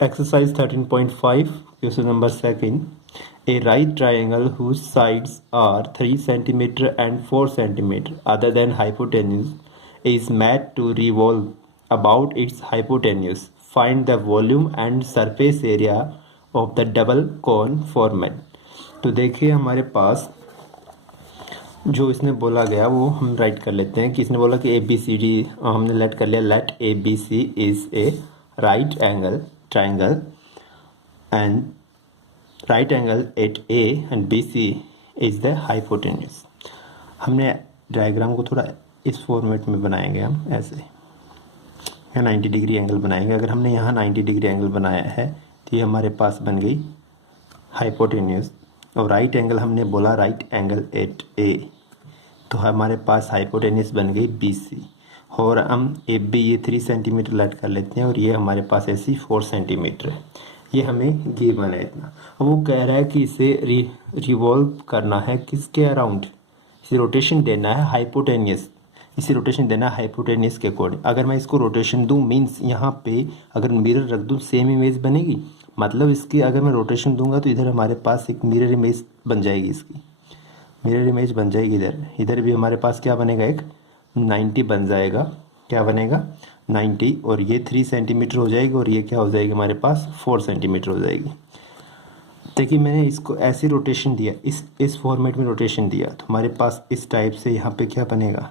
Exercise 13.5, question number second. A right triangle whose sides are 3 cm and 4 cm other than hypotenuse is made to revolve about its hypotenuse. Find the volume and surface area of the double cone formed. तो देखिए हमारे पास जो इसने बोला गया वो हम right कर लेते हैं कि इसने बोला कि ए बी सी डी हमने लेट कर लिया. Let A B C is a right angle triangle and right angle at A and BC is the hypotenuse. हमने डायग्राम को थोड़ा इस फॉर्मेट में बनाएंगे. हम ऐसे यहाँ 90 डिग्री एंगल बनाएंगे. अगर हमने यहाँ 90 डिग्री एंगल बनाया है तो ये हमारे पास बन गई हाइपोटेन्यूज. और राइट एंगल हमने बोला राइट एंगल एट ए, तो हमारे पास हाइपोटेन्यूज बन गई BC. और हम ए बी ये 3 सेंटीमीटर लेट कर लेते हैं और ये हमारे पास ऐसी 4 सेंटीमीटर है. ये हमें गिवन है इतना. अब वो कह रहा है कि इसे रिवॉल्व करना है किसके अराउंड, इसे रोटेशन देना है हाइपोटेनियस, इसे रोटेशन देना है हाइपोटेनियस के अकॉर्डिंग. अगर मैं इसको रोटेशन दूं मीन्स यहाँ पे अगर मिरर रख दूं सेम इमेज बनेगी. मतलब इसकी अगर मैं रोटेशन दूंगा तो इधर हमारे पास एक मिरर इमेज बन जाएगी. इसकी मिरर इमेज बन जाएगी. इधर भी हमारे पास क्या बनेगा, एक 90 बन जाएगा. क्या बनेगा 90. और ये 3 सेंटीमीटर हो जाएगी और ये क्या हो जाएगी हमारे पास 4 सेंटीमीटर हो जाएगी. देखिए मैंने इसको ऐसे रोटेशन दिया, इस फॉर्मेट में रोटेशन दिया तो हमारे पास इस टाइप से यहाँ पे क्या बनेगा,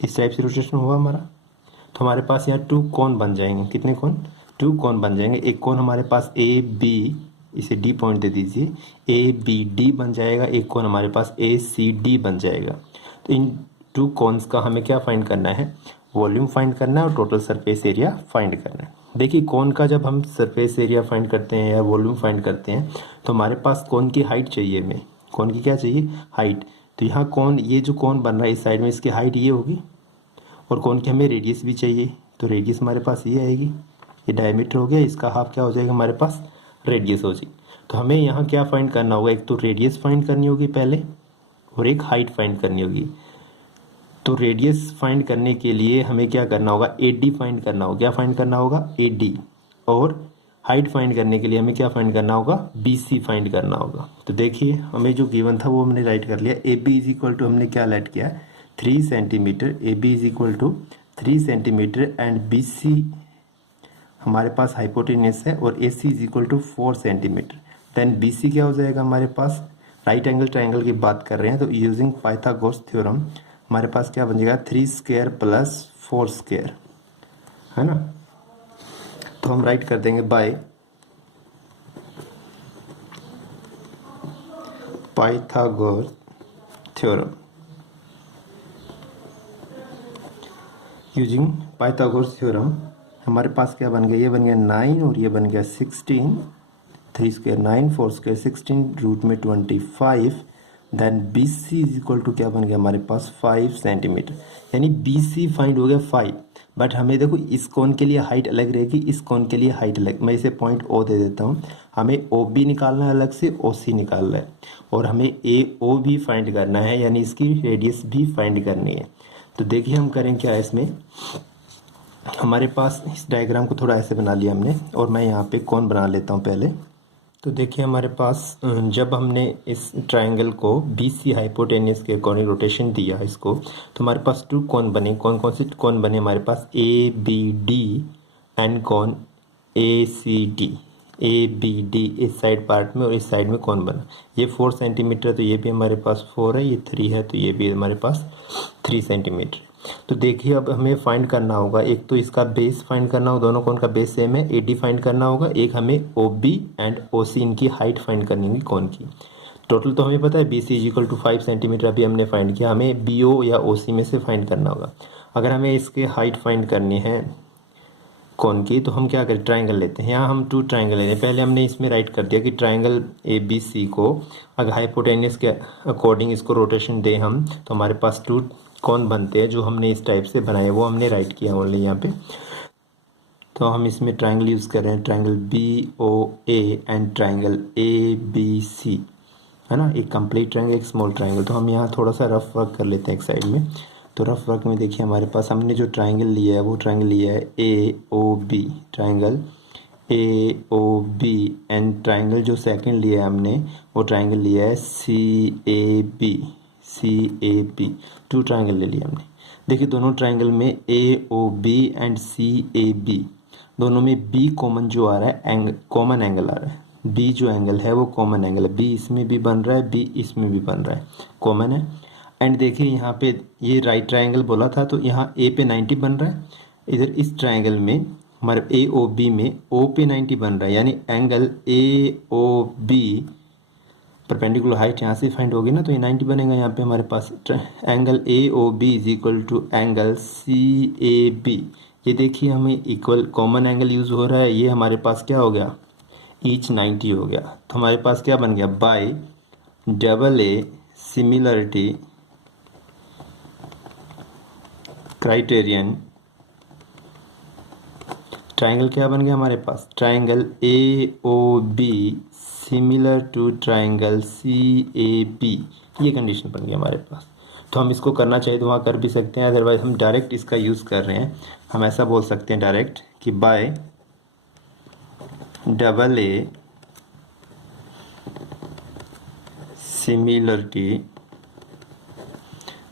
इस टाइप से रोटेशन हुआ हमारा. तो हमारे पास यहाँ 2 कोन बन जाएंगे. कितने कोन, 2 कोन बन जाएंगे. एक कोन हमारे पास ए बी, इसे डी पॉइंट दे दीजिए, ए बी डी बन जाएगा. एक कोन हमारे पास ए सी डी बन जाएगा. तो इन 2 कोन्स का हमें क्या फाइंड करना है, वॉल्यूम फाइंड करना है और टोटल सरफेस एरिया फाइंड करना है. देखिए कोन का जब हम सरफेस एरिया फाइंड करते हैं या वॉल्यूम फाइंड करते हैं तो हमारे पास कोन की हाइट चाहिए. हमें कोन की क्या चाहिए, हाइट. तो यहाँ कोन, ये जो कोन बन रहा है इस साइड में, इसकी हाइट ये होगी. और कोन की हमें रेडियस भी चाहिए. तो रेडियस हमारे पास ये आएगी. ये डायमीटर हो गया, इसका हाफ क्या हो जाएगा हमारे पास, रेडियस हो जाएगी. तो हमें यहाँ क्या फाइंड करना होगा, एक तो रेडियस फाइंड करनी होगी पहले और एक हाइट फाइंड करनी होगी. तो रेडियस फाइंड करने के लिए हमें क्या करना होगा, AD फाइंड करना होगा. क्या फाइंड करना होगा, AD. और हाइट फाइंड करने के लिए हमें क्या फाइंड करना होगा, BC फाइंड करना होगा. तो देखिए हमें जो गिवन था वो हमने राइट कर लिया. AB इज इक्वल टू हमने क्या लेट किया, 3 centimetre. AB is equal to 3 centimetre and BC हमारे पास हाइपोटेनियस है और AC is equal to 4 centimetre. Then BC क्या हो जाएगा हमारे पास, राइट एंगल ट्राइंगल की बात कर रहे हैं तो यूजिंग पाइथागोरस थ्योरम हमारे पास क्या बन जाएगा, 3 स्क्वायर प्लस 4 स्क्वायर, है ना. तो हम राइट कर देंगे by Pythagoras theorem. Using Pythagoras theorem हमारे पास क्या बन गया, ये बन गया 9 और ये बन गया 16. 3 स्क्वायर 9, 4 स्क्वायर 16, रूट में 25. Then BC is equal to क्या बन गया हमारे पास 5 सेंटीमीटर. यानी BC फाइंड हो गया 5. बट हमें देखो इस कोन के लिए हाइट अलग रहेगी, इस कोन के लिए हाइट अलग. मैं इसे पॉइंट O दे देता हूँ. हमें OB निकालना है अलग से, OC निकालना है और हमें AO भी फाइंड करना है, यानी इसकी रेडियस भी फाइंड करनी है. तो देखिए हम करें क्या है इसमें. हमारे पास इस डायग्राम को थोड़ा ऐसे बना लिया हमने और मैं यहाँ पे कोन बना लेता हूँ पहले. तो देखिए हमारे पास जब हमने इस ट्रायंगल को BC हाइपोटेनियस के अकॉर्डिंग रोटेशन दिया इसको, तो हमारे पास 2 कोन बने. कौन कौन से कोन बने हमारे पास, ABD and cone ACD. ABD इस साइड पार्ट में और इस साइड में कोन बना. ये 4 सेंटीमीटर, तो ये भी हमारे पास 4 है. ये 3 है तो ये भी हमारे पास 3 सेंटीमीटर. तो देखिए अब हमें फाइंड करना होगा, एक तो इसका बेस फाइंड करना होगा, दोनों कोन का बेस सेम है. AD फाइंड करना होगा. एक हमें OB एंड OC इनकी हाइट फाइंड करनी होगी कोन की. टोटल तो हमें पता है BC is equal to 5 centimetre अभी हमने फाइंड किया. हमें BO या OC में से फाइंड करना होगा. अगर हमें इसके हाइट फाइंड करनी है कोन की तो हम क्या करें, ट्राइंगल लेते हैं. यहाँ हम 2 ट्राइंगल लेते हैं. पहले हमने इसमें राइट कर दिया कि ट्राइंगल ABC को अगर हाइपोटेनियस के अकॉर्डिंग इसको रोटेशन दें हम तो हमारे पास 2 कौन बनते हैं जो हमने इस टाइप से बनाए, वो हमने राइट किया ओनली यहाँ पे. तो हम इसमें ट्रायंगल यूज़ कर रहे हैं, triangle BOA and triangle ABC, है ना. एक कंप्लीट ट्रायंगल, एक स्मॉल ट्रायंगल. तो हम यहाँ थोड़ा सा रफ वर्क कर लेते हैं एक साइड में. तो रफ वर्क में देखिए हमारे पास हमने जो ट्रायंगल लिया है वो ट्रायंगल लिया है AOB, triangle AOB and triangle जो सेकंड लिया है हमने वो ट्राइंगल लिया है CAB। टू ट्राइंगल ले लिया हमने। देखिए दोनों ट्राइंगल में AOB एंड CAB दोनों में B कॉमन जो आ रहा है, कॉमन एंगल आ रहा है। B जो एंगल है वो कॉमन एंगल है, B इसमें भी बन रहा है, B इसमें भी बन रहा है, कॉमन है। एंड देखिए यहाँ पे ये राइट ट्राइंगल बोला था तो यहाँ A पे 90 बन रहा है, इधर इस ट्राइंगल में हमारे AOB में O पे 90 बन रहा है, यानी एंगल AOB परपेंडिकुलर हाइट यहाँ से फाइंड होगी ना तो ये 90 बनेगा। यहाँ पे हमारे पास angle AOB is equal to angle CAB। ये देखिए हमें इक्वल कॉमन एंगल यूज हो रहा है, ये हमारे पास क्या हो गया, ईच 90 हो गया। तो हमारे पास क्या बन गया, by double A similarity criterion triangle क्या बन गया हमारे पास, triangle AOB similar to triangle CAB। ये कंडीशन बन गई हमारे पास। तो हम इसको करना चाहिए तो वहाँ कर भी सकते हैं, अदरवाइज हम डायरेक्ट इसका यूज़ कर रहे हैं। हम ऐसा बोल सकते हैं डायरेक्ट कि bye double A similarity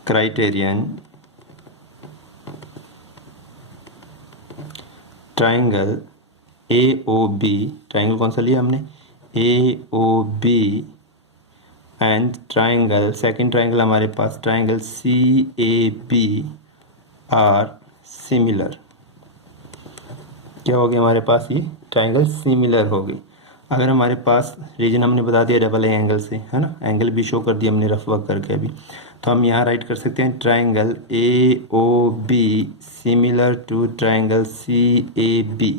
criterion triangle AOB, triangle कौन सा लिया हमने, AOB and triangle second triangle हमारे पास ट्राइंगल CAB आर सिमिलर। क्या हो गया हमारे पास, ये ट्राइंगल सिमिलर हो गई। अगर हमारे पास रीजन हमने बता दिया डबल ए एंगल से, है ना, एंगल भी शो कर दिया हमने रफ वर्क करके अभी, तो हम यहाँ राइट कर सकते हैं triangle AOB similar to triangle CAB।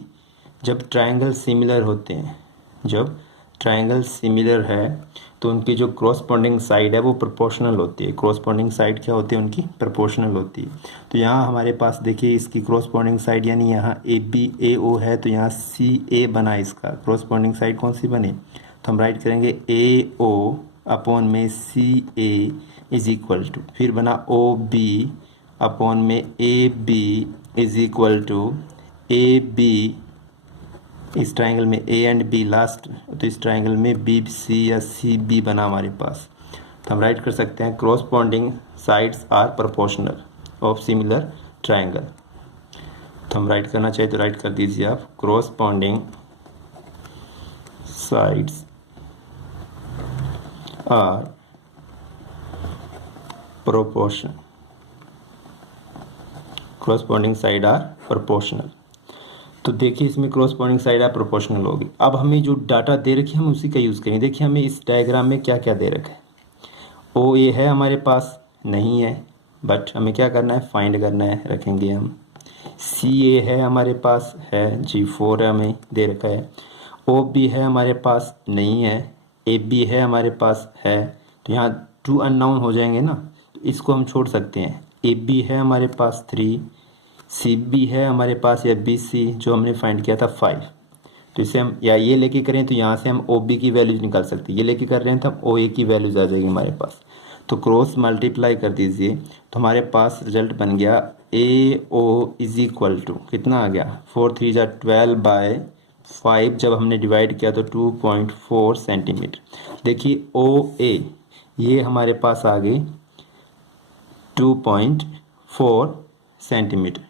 जब ट्राइंगल सिमिलर होते हैं, जब ट्राइंगल सिमिलर है तो उनकी जो क्रॉसपॉन्डिंग साइड है वो प्रोपोर्शनल होती है। क्रॉसपॉन्डिंग साइड क्या होती है उनकी, प्रोपोर्शनल होती है। तो यहाँ हमारे पास देखिए इसकी क्रॉसपॉन्डिंग साइड यानी यहाँ ABAO है तो यहाँ CA बना, इसका क्रॉसपॉन्डिंग साइड कौन सी बनी, तो हम राइट करेंगे AO अपॉन में CA इज इक्वल टू, फिर बना OB अपॉन में AB is equal to AB, इस ट्राइंगल में A एंड B लास्ट, तो इस ट्राइंगल में BC या CB बना हमारे पास। तो हम राइट कर सकते हैं corresponding sides are proportional of similar triangle. तो हम राइट करना चाहिए तो राइट कर दीजिए आप, corresponding sides are proportional, corresponding side are proportional. तो देखिए इसमें क्रॉसपॉन्डिंग साइड आर प्रोपोर्शनल होगी। अब हमें जो डाटा दे रखी है हम उसी का यूज़ करेंगे। देखिए हमें इस डायग्राम में क्या क्या दे रखा है, OA है हमारे पास, नहीं है, बट हमें क्या करना है, फाइंड करना है, रखेंगे हम। CA है हमारे पास, है जी, 4 है हमें दे रखा है। OB है हमारे पास, नहीं है। AB है हमारे पास, है। तो यहाँ 2 अननोन हो जाएंगे ना, तो इसको हम छोड़ सकते हैं। AB है हमारे पास 3, CB है हमारे पास या BC जो हमने फाइंड किया था 5। तो इसे हम या ये लेके करें तो यहाँ से हम OB की वैल्यूज निकाल सकते हैं, ये लेके कर रहे हैं तो हम OA की वैल्यूज आ जाएगी हमारे पास। तो क्रॉस मल्टीप्लाई कर दीजिए तो हमारे पास रिजल्ट बन गया AO इज इक्वल टू कितना आ गया, 4 3 12/5। जब हमने डिवाइड किया तो 2.4 सेंटीमीटर। देखिए OA ये हमारे पास आ गई 2.4 सेंटीमीटर,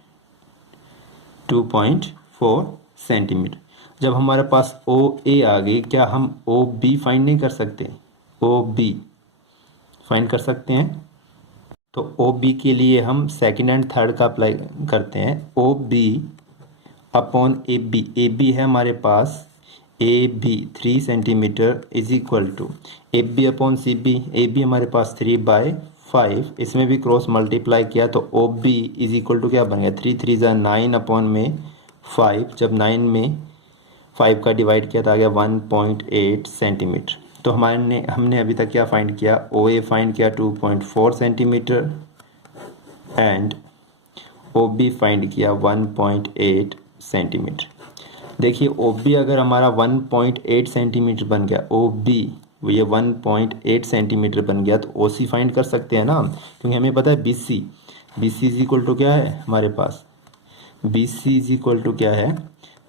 2.4 सेंटीमीटर। जब हमारे पास OA आ गई, क्या हम OB फाइंड नहीं कर सकते, OB फाइंड कर सकते हैं। तो OB के लिए हम सेकंड एंड थर्ड का अप्लाई करते हैं, OB अपॉन AB। AB है हमारे पास AB 3 centimetre is equal to AB upon CB। AB हमारे पास 3/5, इसमें भी क्रॉस मल्टीप्लाई किया तो OB इज इक्वल टू क्या बन गया, 3 3 9 अपॉन में 5। जब 9 में 5 का डिवाइड किया तो आ गया 1.8 सेंटीमीटर। तो हमने अभी तक क्या फाइंड किया, OA फाइंड किया 2.4 सेंटीमीटर एंड OB फाइंड किया 1.8 सेंटीमीटर। देखिए OB अगर हमारा 1.8 सेंटीमीटर बन गया, OB ये 1.8 सेंटीमीटर बन गया तो OC फाइंड कर सकते हैं ना, क्योंकि हमें पता है BC इज इक्वल टू क्या है हमारे पास, BC इज इक्वल टू क्या है,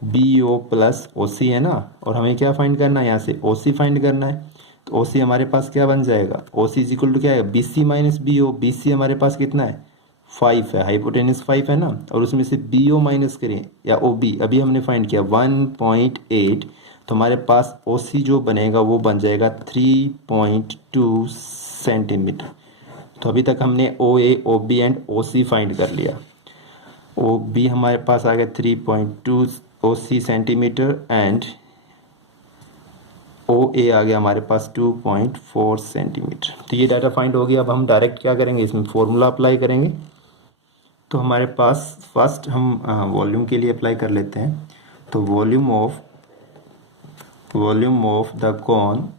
बी ओ प्लस ओ सी है ना, और हमें क्या फाइंड करना है यहाँ से ओ सी फाइंड करना है। तो ओ सी हमारे पास क्या बन जाएगा, O C is equal to क्या है B C minus B O. B C हमारे पास कितना है 5 है, हाइपोटेनस 5 है ना, और उसमें से बी ओ माइनस करें या ओ बी अभी हमने फाइंड किया 1.8, तो हमारे पास ओ सी जो बनेगा वो बन जाएगा 3.2 सेंटीमीटर। तो अभी तक हमने O A O B and O C find कर लिया। ओ बी हमारे पास आ गया 3.2 ओ सी सेंटीमीटर एंड ओ ए आ गया हमारे पास 2.4 सेंटीमीटर। तो ये डाटा फाइंड हो गया। अब हम डायरेक्ट क्या करेंगे, इसमें फॉर्मूला अप्लाई करेंगे। तो हमारे पास फर्स्ट हम वॉल्यूम के लिए अप्लाई कर लेते हैं। तो volume of the cone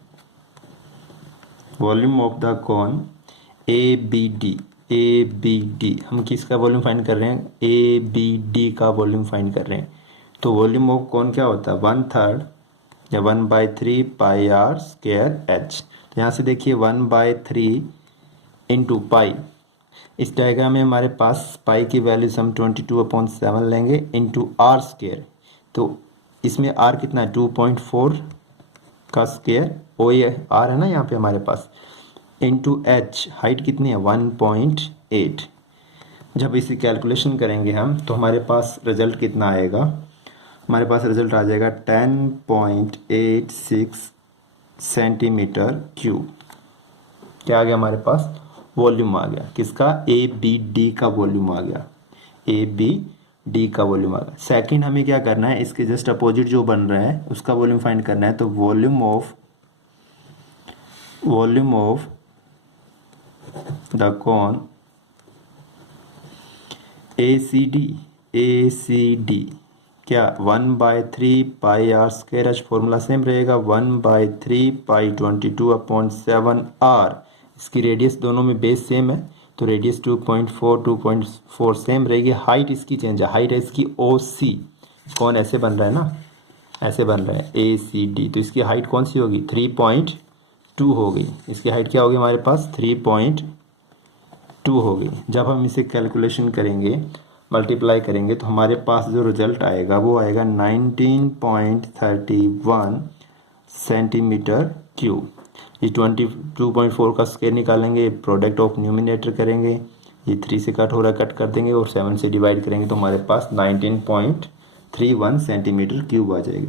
A B D, हम किसका वॉल्यूम फाइंड कर रहे हैं, ए बी डी का वॉल्यूम फाइंड कर रहे हैं। तो वॉल्यूम ऑफ कॉन क्या होता है 1/3 या 1/3 पाई आर स्क्वायर एच। तो यहाँ से देखिए 1/3 इंटू पाई, इस डायग्राम में हमारे पास पाई की वैल्यू हम 22/7 लेंगे इंटू आर स्क्वायर। तो इसमें आर कितना है 2.4 का स्क्वायर, ओ ये आर है ना यहाँ पे हमारे पास, इंटू एच हाइट कितनी है 1.8। जब इसी कैलकुलेशन करेंगे हम तो हमारे पास रिजल्ट कितना आएगा, हमारे पास रिजल्ट आ जाएगा 10.86 सेंटीमीटर क्यूब। क्या आ गया हमारे पास, वॉल्यूम आ गया किसका, ए बी डी का वॉल्यूम आ गया, ए बी डी का वॉल्यूम आ गया। सेकंड हमें क्या करना है, इसके जस्ट अपोजिट जो बन रहा है उसका वॉल्यूम फाइंड करना है। तो volume of the cone A C D क्या 1/3 pi r square h, formula same रहेगा 1/3 पाई 22/7 आर। इसकी रेडियस दोनों में बेस सेम है तो रेडियस 2.4 सेम रहेगी। हाइट इसकी चेंज है, हाइट है इसकी ओ सी, कौन ऐसे बन रहा है ना, ऐसे बन रहा है ए सी डी, तो इसकी हाइट कौन सी होगी 3.2 हो गई। इसकी हाइट क्या होगी हमारे पास 3.2 हो गई। जब हम इसे कैलकुलेशन करेंगे मल्टीप्लाई करेंगे तो हमारे पास जो रिजल्ट आएगा वो आएगा 19.31 सेंटीमीटर क्यूब। ये 22.4 का स्क्वायर निकालेंगे, प्रोडक्ट ऑफ न्यूमिनेटर करेंगे, ये 3 से कट हो रहा है कट कर देंगे और 7 से डिवाइड करेंगे तो हमारे पास 19.31 सेंटीमीटर क्यूब आ जाएगी।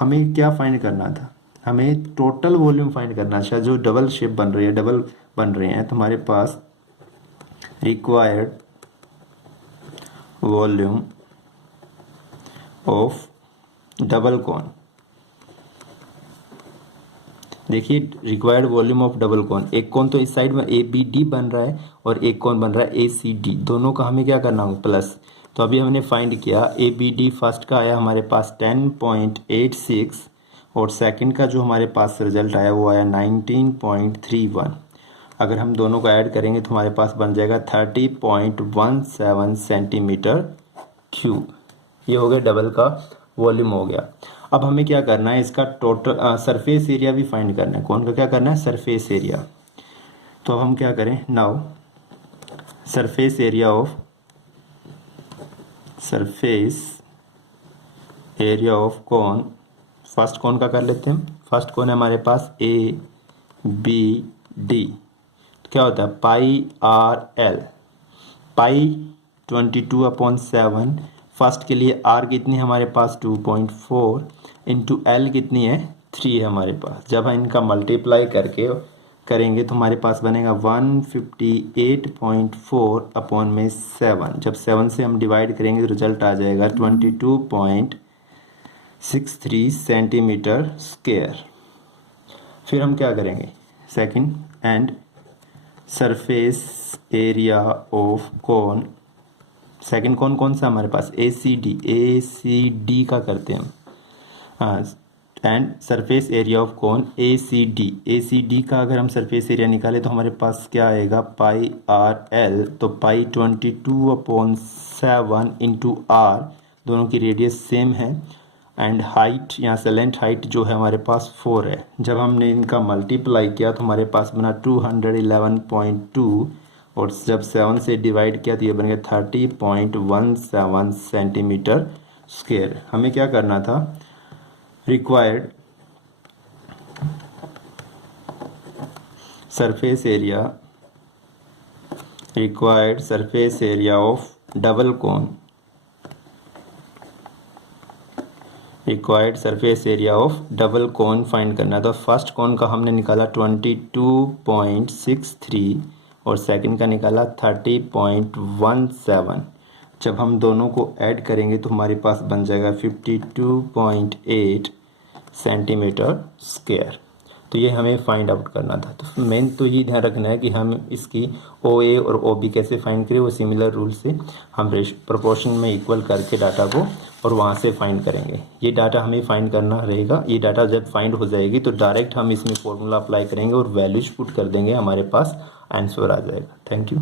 हमें क्या फाइंड करना था, हमें टोटल वॉल्यूम फाइंड करना था। जो डबल शेप बन रही है, डबल बन रहे हैं, तो हमारे पास required volume of double cone, देखिए required volume of double cone, एक कॉन तो इस साइड में ए बी डी बन रहा है और एक कॉन बन रहा है ए सी डी, दोनों का हमें क्या करना होगा प्लस। तो अभी हमने फाइंड किया ए बी डी फर्स्ट का आया हमारे पास 10.86 और सेकंड का जो हमारे पास रिजल्ट आया वो आया 19.31। अगर हम दोनों को ऐड करेंगे तो हमारे पास बन जाएगा 30.17 सेंटीमीटर क्यूब। ये हो गया डबल का वॉल्यूम हो गया। अब हमें क्या करना है, इसका टोटल सरफेस एरिया भी फाइंड करना है। कौन का क्या करना है, सरफेस एरिया। तो अब हम क्या करें, now surface area of cone, first cone का कर लेते हैं। फर्स्ट कॉन है हमारे पास ए बी डी, तो क्या होता है पाई आर एल, पाई 22/7, फर्स्ट के लिए आर कितनी है हमारे पास 2.4 इंटू एल कितनी है 3 है हमारे पास। जब हम इनका मल्टीप्लाई करके करेंगे तो हमारे पास बनेगा 158.4/7। जब 7 से हम डिवाइड करेंगे तो रिजल्ट आ जाएगा 22.63 सेंटीमीटर स्क्वायर। फिर हम क्या करेंगे, second and surface area of cone, second cone कौन सा हमारे पास ए सी डी का करते हैं हम, हाँ, and surface area of cone A C D का अगर हम सरफेस एरिया निकालें तो हमारे पास क्या आएगा पाई आर एल, तो पाई 22/7 इंटू आर, दोनों की रेडियस सेम है एंड हाइट यहाँ से लेंथ हाइट जो है हमारे पास 4 है। जब हमने इनका मल्टीप्लाई किया तो हमारे पास बना 211.2 और जब 7 से डिवाइड किया तो ये बन गया 30.17 सेंटीमीटर स्क्वायर। हमें क्या करना था, required surface area of double cone, required surface area of double cone find करना। तो फर्स्ट कोन का हमने निकाला 22.63 और सेकंड का निकाला 30.17। जब हम दोनों को ऐड करेंगे तो हमारे पास बन जाएगा 52.8 सेंटीमीटर स्क्वायर। तो ये हमें फाइंड आउट करना था। तो मेन तो ये ध्यान रखना है कि हम इसकी OA और OB कैसे फाइंड करें, वो सिमिलर रूल से हम प्रोपोर्शन में इक्वल करके डाटा को और वहाँ से फाइंड करेंगे। ये डाटा हमें फाइंड करना रहेगा। ये डाटा जब फाइंड हो जाएगी तो डायरेक्ट हम इसमें फॉर्मूला अप्लाई करेंगे और वैल्यूज पुट कर देंगे, हमारे पास आंसर आ जाएगा। Thank you.